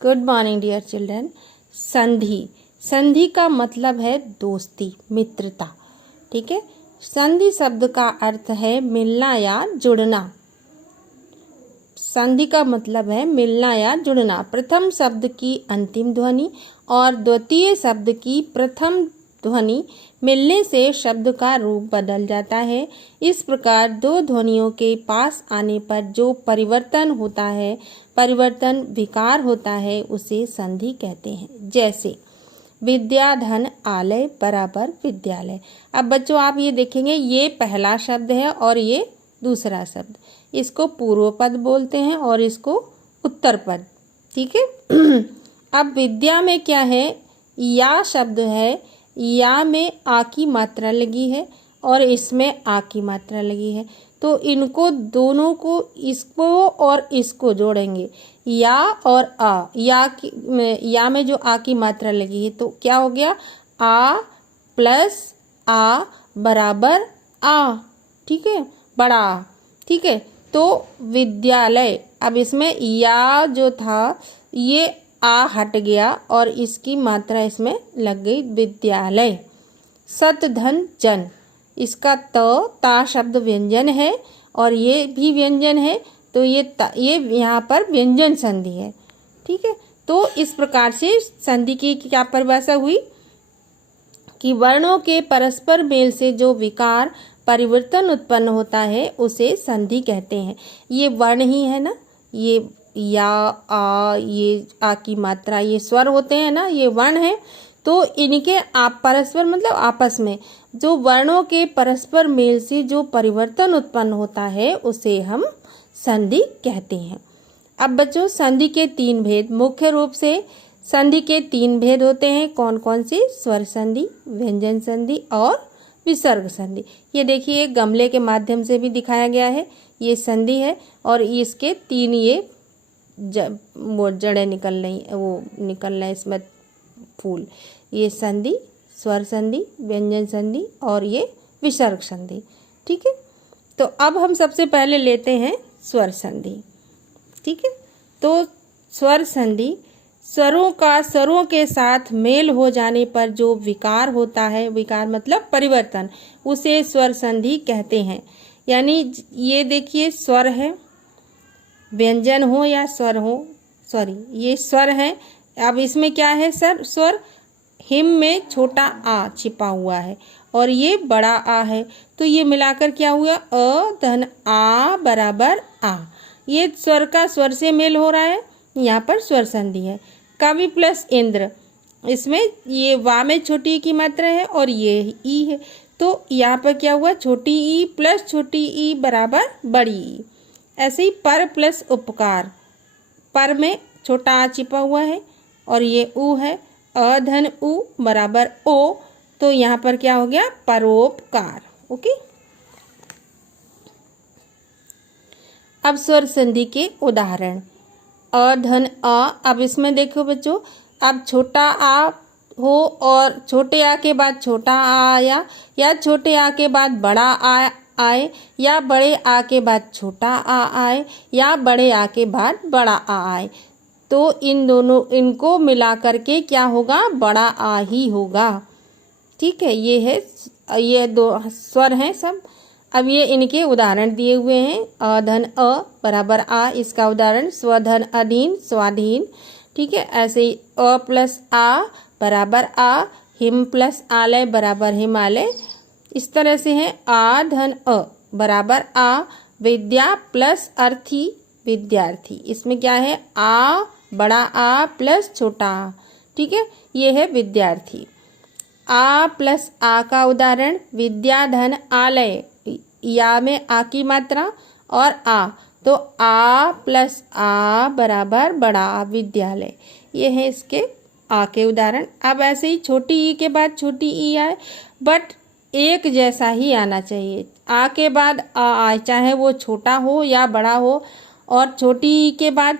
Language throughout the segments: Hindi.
Good morning dear children. संधि, संधि का मतलब है दोस्ती, मित्रता। ठीक है, संधि शब्द का अर्थ है मिलना या जुड़ना। संधि का मतलब है मिलना या जुड़ना। प्रथम शब्द की अंतिम ध्वनि और द्वितीय शब्द की प्रथम ध्वनि मिलने से शब्द का रूप बदल जाता है। इस प्रकार दो ध्वनियों के पास आने पर जो परिवर्तन होता है, परिवर्तन विकार होता है, उसे संधि कहते हैं। जैसे विद्या धन आलय बराबर विद्यालय। अब बच्चों आप ये देखेंगे, ये पहला शब्द है और ये दूसरा शब्द। इसको पूर्व पद बोलते हैं और इसको उत्तर पद। ठीक है। अब विद्या में क्या है, या शब्द है, या में आ की मात्रा लगी है और इसमें आ की मात्रा लगी है, तो इनको दोनों को, इसको और इसको जोड़ेंगे, या और आ। या में जो आ की मात्रा लगी है तो क्या हो गया, आ प्लस आ बराबर आ। ठीक है, बड़ा आ। ठीक है, तो विद्यालय। अब इसमें या जो था ये आ हट गया और इसकी मात्रा इसमें लग गई, विद्यालय। सत धन जन, इसका ता शब्द व्यंजन है और ये भी व्यंजन है, तो ये यहाँ पर व्यंजन संधि है। ठीक है, तो इस प्रकार से संधि की क्या परिभाषा हुई कि वर्णों के परस्पर मेल से जो विकार परिवर्तन उत्पन्न होता है उसे संधि कहते हैं। ये वर्ण ही है ना, ये या आ, ये आ की मात्रा, ये स्वर होते हैं ना, ये वर्ण है। तो इनके आप परस्पर मतलब आपस में जो वर्णों के परस्पर मेल से जो परिवर्तन उत्पन्न होता है उसे हम संधि कहते हैं। अब बच्चों संधि के तीन भेद, मुख्य रूप से संधि के तीन भेद होते हैं। कौन कौन से? स्वर संधि, व्यंजन संधि और विसर्ग संधि। ये देखिए गमले के माध्यम से भी दिखाया गया है, ये संधि है और इसके तीन ये वो जड़ें निकल रही, वो निकल रहे इसमें फूल। ये संधि, स्वर संधि, व्यंजन संधि और ये विसर्ग संधि। ठीक है, तो अब हम सबसे पहले लेते हैं स्वर संधि। ठीक है, तो स्वर संधि स्वरों का स्वरों के साथ मेल हो जाने पर जो विकार होता है, विकार मतलब परिवर्तन, उसे स्वर संधि कहते हैं। यानी ये देखिए स्वर है, व्यंजन हो या स्वर हो, सॉरी ये स्वर है। अब इसमें क्या है सर, स्वर हिम में छोटा आ छिपा हुआ है और ये बड़ा आ है, तो ये मिलाकर क्या हुआ, अ धन आ बराबर आ। ये स्वर का स्वर से मेल हो रहा है, यहाँ पर स्वर संधि है। कवि प्लस इंद्र, इसमें ये वा में छोटी ई की मात्रा है और ये ई है, तो यहाँ पर क्या हुआ, छोटी ई प्लस छोटी ई बराबर बड़ी ई। ऐसे ही पर प्लस उपकार, पर में छोटा आ छिपा हुआ है और ये उ है, अ धन उ बराबर ओ, तो यहाँ पर क्या हो गया, परोपकार। ओके, अब स्वर संधि के उदाहरण। अ धन अ, अब इसमें देखो बच्चों, अब छोटा आ हो और छोटे आ के बाद छोटा आ आया, या छोटे आ के बाद बड़ा आ आए, या बड़े आ के बाद छोटा आ आए, या बड़े आ के बाद बड़ा आ आए, तो इन दोनों इनको मिला करके क्या होगा, बड़ा आ ही होगा। ठीक है, ये है, ये दो स्वर हैं सब। अब ये इनके उदाहरण दिए हुए हैं। अ धन अ बराबर आ, इसका उदाहरण स्वधन अधीन स्वाधीन। ठीक है, ऐसे ही अ प्लस आ बराबर आ, हिम प्लस आलय बराबर हिमालय। इस तरह से है आ धन अ बराबर आ, विद्या प्लस अर्थी विद्यार्थी। इसमें क्या है, आ बड़ा आ प्लस छोटा आ। ठीक है, ये है विद्यार्थी। आ प्लस आ का उदाहरण विद्या धन आलय, या में आ की मात्रा और आ, तो आ प्लस आ बराबर बड़ा आ विद्यालय। ये है इसके आ के उदाहरण। अब ऐसे ही छोटी ई के बाद छोटी ई आए, बट एक जैसा ही आना चाहिए। आ के बाद आ आए, चाहे वो छोटा हो या बड़ा हो, और छोटी ई के बाद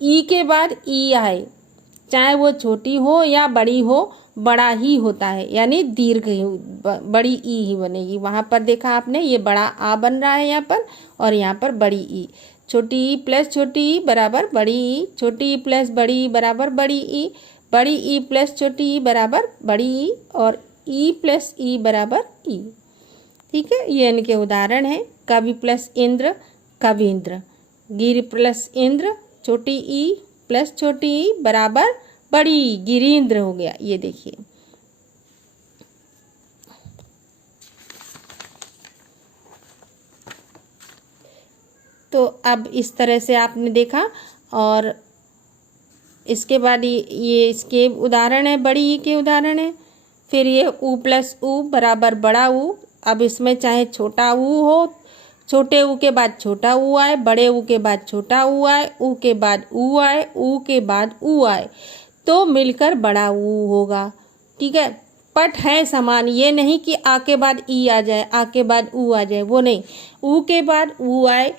ई के बाद ई आए, चाहे वो छोटी हो या बड़ी हो, बड़ा ही होता है, यानी दीर्घ बड़ी ई ही बनेगी। वहाँ पर देखा आपने, ये बड़ा आ बन रहा है यहाँ पर और यहाँ पर बड़ी ई, छोटी ई प्लस छोटी ई बराबर बड़ी ई, छोटी ई प्लस बड़ी ई बराबर बड़ी ई प्लस छोटी ई बराबर बड़ी ई, और ई प्लस ई बराबर ई। ठीक है, ये इनके उदाहरण हैं। कवि प्लस इंद्र कवींद्र, गिर प्लस इंद्र, छोटी ई प्लस छोटी ई बराबर बड़ी ई, गिरींद्र हो गया। ये देखिए, तो अब इस तरह से आपने देखा। और इसके बाद ये इसके उदाहरण है, बड़ी ई के उदाहरण है। फिर ये ऊ प्लस ऊ बराबर बड़ा ऊ। अब इसमें चाहे छोटा ऊ हो, छोटे ऊ के बाद छोटा ऊ आए, बड़े ऊ के बाद छोटा ऊ आए, ऊ के बाद ऊ आए, ऊ के बाद ऊ आए, तो मिलकर बड़ा ऊ होगा। ठीक है, पट है समान, ये नहीं कि आ के बाद ई आ जाए, आ के बाद ऊ आ जाए, वो नहीं। ऊ के बाद ऊ आए,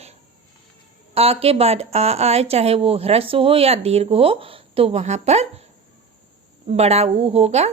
आ के बाद आ आए, चाहे वो ह्रस्व हो या दीर्घ हो, तो वहाँ पर बड़ा ऊ होगा।